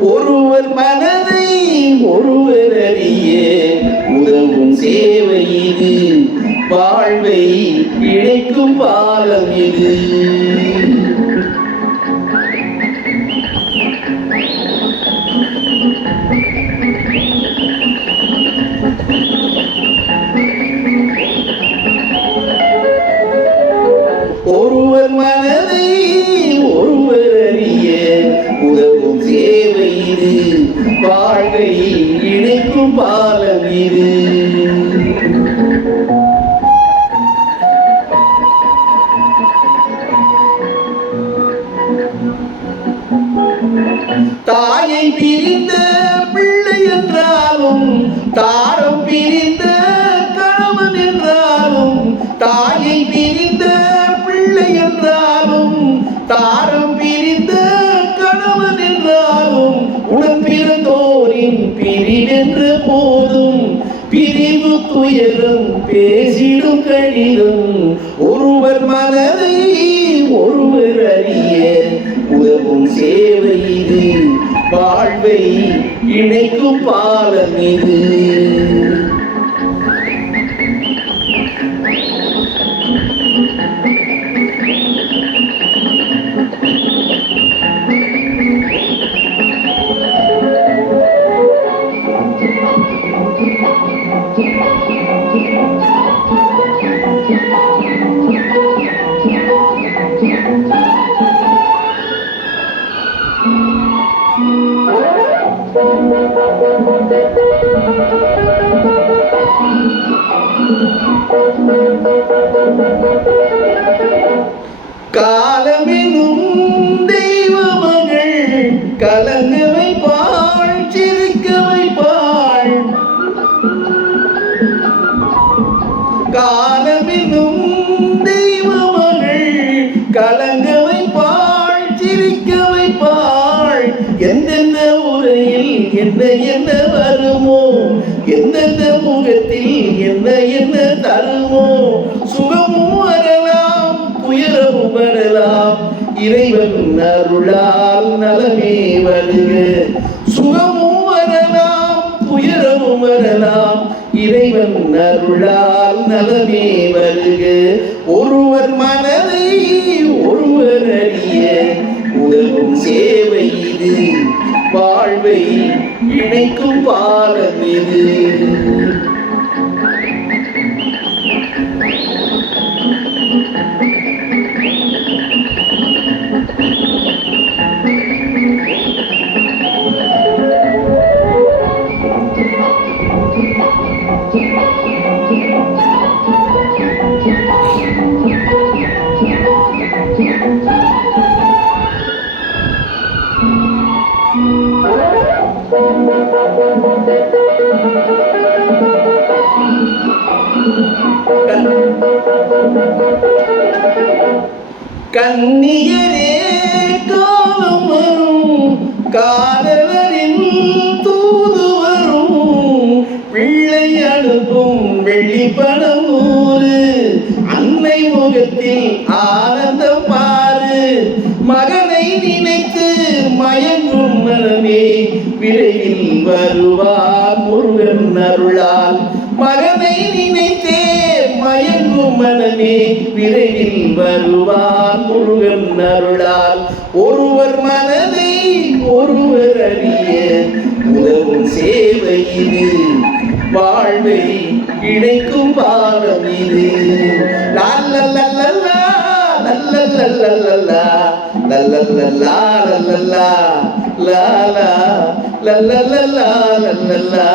ஒருவர் மனதை ஒருவர் அறிய உதவும் சேவை இது. வாழ்வை இணைக்கும் பாலம் இது. இது. வாழ்வை இணைக்கும் பாலம் இது. துயரும் பேசிடும் கடிதம் ஒருவர் மனதை ஒருவர் அறிய உதவும் சேவை இது. வாழ்வை இணைக்கும் பாலம் இது. God. என்ன என்ன வருமோ? எந்தெந்த முகத்தில் என்ன என்ன தருமோ? சுகமும் வரலாம் துயரமும் வரலாம். இறைவன் அருளால் நலமே வருக. சுகமும் வரலாம் துயரமும் வரலாம். இறைவன் அருளால் நலமே வருக. ஒருவர் மனதை ஒருவர் அறிய உதவும் சேவை இது. வாழ்வை இணைக்கும் பாலம் இது கன்னியரே காலம் வரும். காதலரின் தூது வரும். பிள்ளை அனுப்பும் வெள்ளி பணம் நூறு. அன்னை முகத்தில் ஆனந்தம் பாரு. மகனை நினைத்து மயங்கும் மனமே விரைவில் வருவார் முருகன் அருள். மனமே விரைவில் வருவார் முருகன் அருளால் ஒருவர் மனதை ஒருவர் அறிய உதவும் சேவை இது வாழ்வை இணைக்கும் பாலம் இது லல்லல்லல்லல்லா, லல்லல்லல்லல்லா, லல்லல்லல்லா, லல்லல்லா, லாலா, லல்லல்லல்லா, லல்லல்லா.